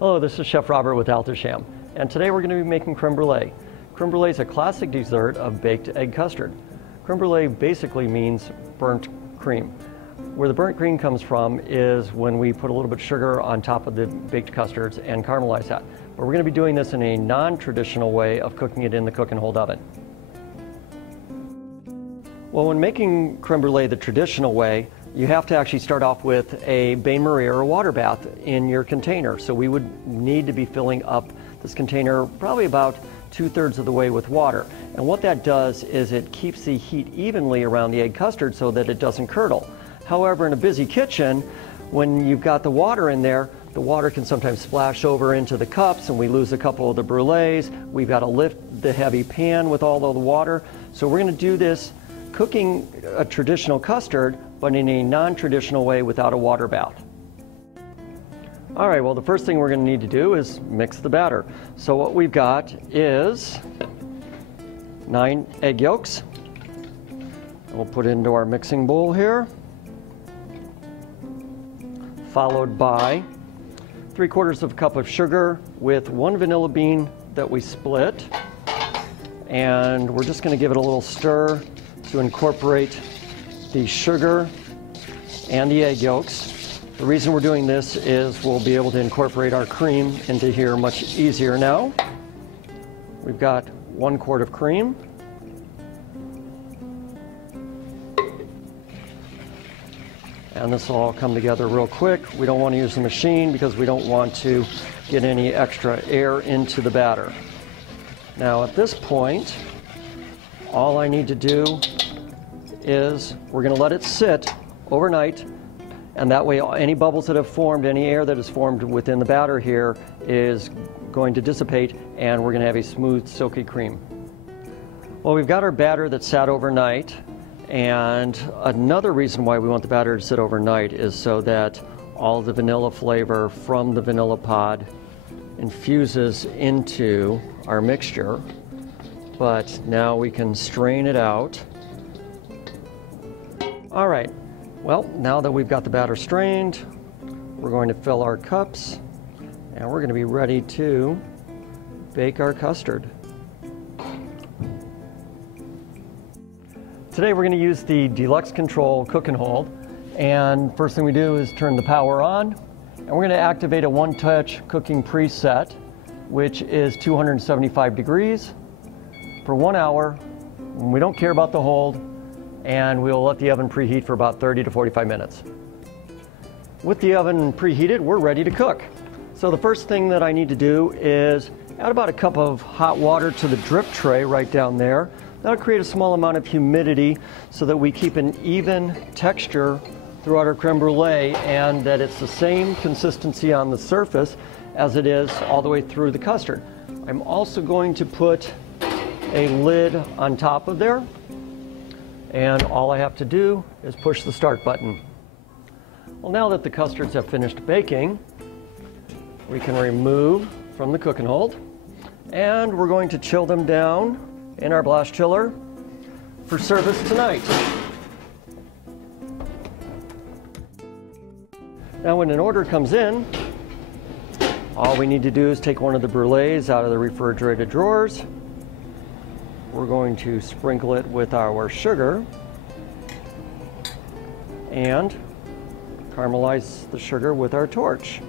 Hello, this is Chef Robert with Alto-Shaam, and today we're going to be making crème brulee. Crème brulee is a classic dessert of baked egg custard. Crème brulee basically means burnt cream. Where the burnt cream comes from is when we put a little bit of sugar on top of the baked custards and caramelize that. But we're going to be doing this in a non-traditional way of cooking it in the cook and hold oven. Well, when making crème brulee the traditional way, you have to actually start off with a bain-marie or a water bath in your container. So we would need to be filling up this container probably about 2/3 of the way with water. And what that does is it keeps the heat evenly around the egg custard so that it doesn't curdle. However, in a busy kitchen, when you've got the water in there, the water can sometimes splash over into the cups and we lose a couple of the brulees. We've got to lift the heavy pan with all of the water. So we're going to do this cooking a traditional custard, but in a non-traditional way without a water bath. All right, well, the first thing we're going to need to do is mix the batter. So what we've got is 9 egg yolks. We'll put it into our mixing bowl here, followed by 3/4 cup of sugar with 1 vanilla bean that we split. And we're just going to give it a little stir to incorporate the sugar and the egg yolks. The reason we're doing this is we'll be able to incorporate our cream into here much easier now. We've got 1 quart of cream. And this will all come together real quick. We don't want to use the machine because we don't want to get any extra air into the batter. Now at this point, all I need to do is we're going to let it sit overnight, and that way any bubbles that have formed, any air that is formed within the batter here is going to dissipate, and we're going to have a smooth, silky cream. Well, we've got our batter that sat overnight, and another reason why we want the batter to sit overnight is so that all the vanilla flavor from the vanilla pod infuses into our mixture. But now we can strain it out. All right, well, now that we've got the batter strained, we're going to fill our cups, and we're going to be ready to bake our custard. Today we're going to use the Deluxe Control Cook and Hold, and first thing we do is turn the power on, and we're going to activate a one-touch cooking preset, which is 275 degrees for 1 hour. We don't care about the hold, and we'll let the oven preheat for about 30 to 45 minutes. With the oven preheated, we're ready to cook. So the first thing that I need to do is add about a cup of hot water to the drip tray right down there. That'll create a small amount of humidity so that we keep an even texture throughout our crème brulee, and that it's the same consistency on the surface as it is all the way through the custard. I'm also going to put a lid on top of there, and all I have to do is push the start button. Well, now that the custards have finished baking, we can remove from the cook and hold, and we're going to chill them down in our blast chiller for service tonight. Now when an order comes in, all we need to do is take one of the brulees out of the refrigerated drawers. We're going to sprinkle it with our sugar and caramelize the sugar with our torch.